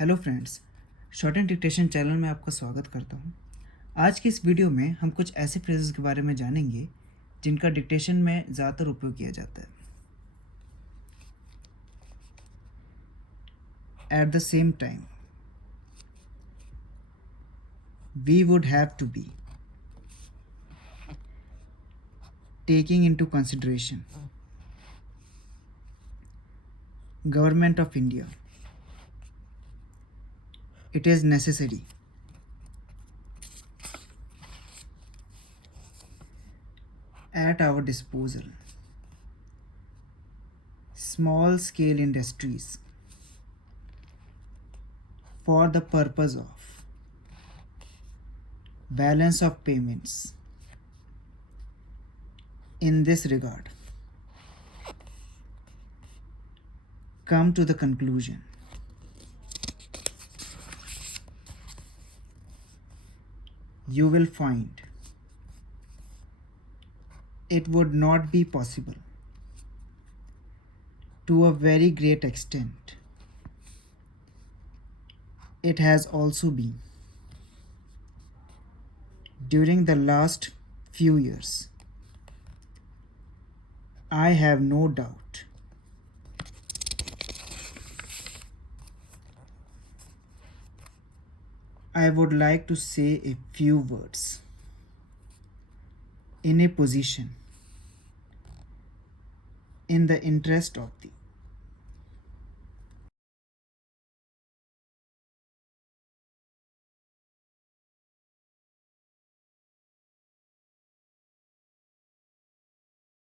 Hello friends, short and dictation channel में आपका स्वागत करता हूँ। आज की इस वीडियो में हम कुछ ऐसे फ्रेजेस के बारे में जानेंगे जिनका डिक्टेशन में ज़्यादातर उपयोग किया जाता है। At the same time, we would have to be, taking into consideration, government of India, it is necessary, at our disposal, small scale industries, for the purpose of, balance of payments. In this regard, come to the conclusion. You will find it would not be possible to a very great extent. It has also been during the last few years. I have no doubt I would like to say a few words in a position in the interest of the